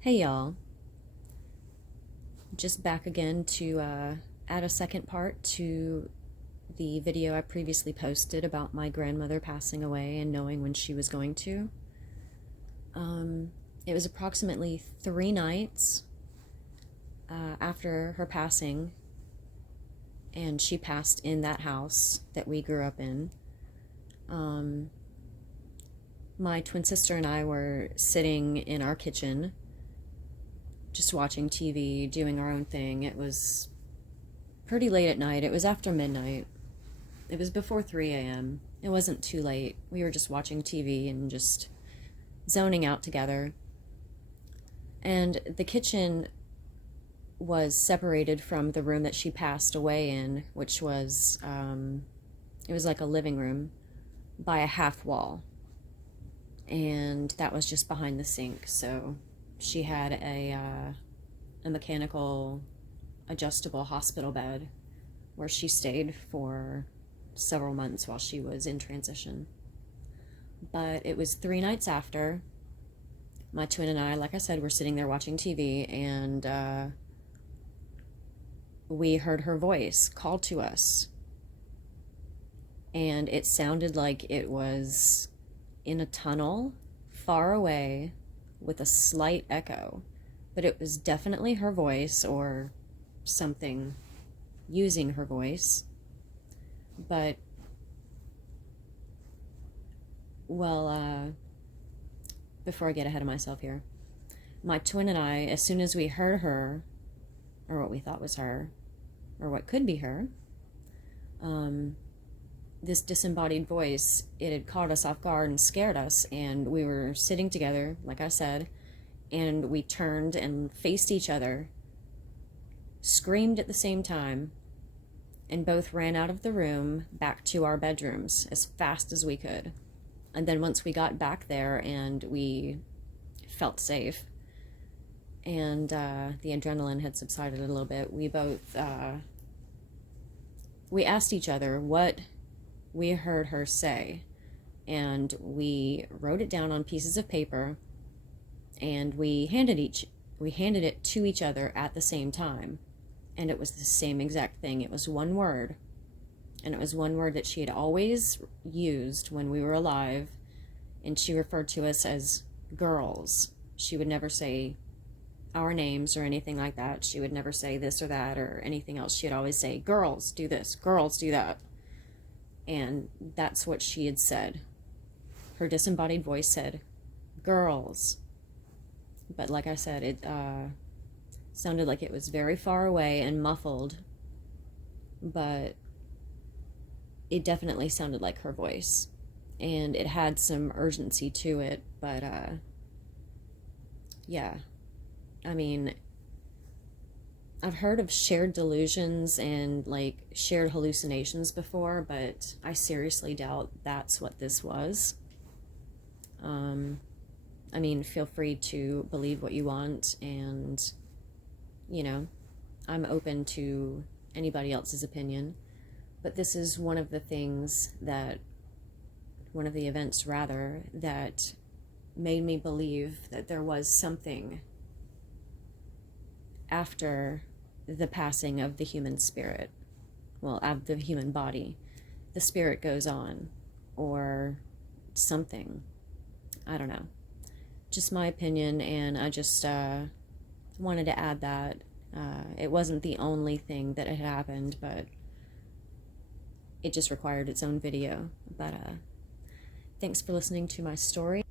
Hey y'all, just back again to add a second part to the video I previously posted about my grandmother passing away and knowing when she was going to. It was approximately 3 nights after her passing, and she passed in that house that we grew up in. My twin sister and I were sitting in our kitchen just watching TV, doing our own thing. It was pretty late at night. It was after midnight. It was before 3 a.m. It wasn't too late. We were just watching TV and just zoning out together. And the kitchen was separated from the room that she passed away in, which was, it was like a living room, by a half wall. And that was just behind the sink, so she had a mechanical adjustable hospital bed where she stayed for several months while she was in transition. But it was 3 nights after. My twin and I, like I said, were sitting there watching TV, and we heard her voice call to us. And it sounded like it was in a tunnel far away with a slight echo, but it was definitely her voice or something using her voice. But, well, before I get ahead of myself here, my twin and I, as soon as we heard her, or what we thought was her, or what could be her, this disembodied voice, it had caught us off guard and scared us, and we were sitting together, like I said, and we turned and faced each other, screamed at the same time, and both ran out of the room back to our bedrooms as fast as we could. And then once we got back there and we felt safe and the adrenaline had subsided a little bit, we both we asked each other what we heard her say, and we wrote it down on pieces of paper, and we handed it to each other at the same time, and it was the same exact thing. It was one word, and it was one word that she had always used when we were alive, and she referred to us as girls. She would never say our names or anything like that. She would never say this or that or anything else. She'd always say, girls do this, girls do that. And that's what she had said. Her disembodied voice said, girls. But like I said, it sounded like it was very far away and muffled, but it definitely sounded like her voice. And it had some urgency to it, but yeah. I mean, I've heard of shared delusions and like shared hallucinations before, but I seriously doubt that's what this was. I mean, feel free to believe what you want, and, you know, I'm open to anybody else's opinion, but this is one of the events rather, that made me believe that there was something after the passing of the human spirit. Well, of the human body. The spirit goes on, or something. I don't know. Just my opinion, and I just wanted to add that. It wasn't the only thing that had happened, but it just required its own video. But thanks for listening to my story.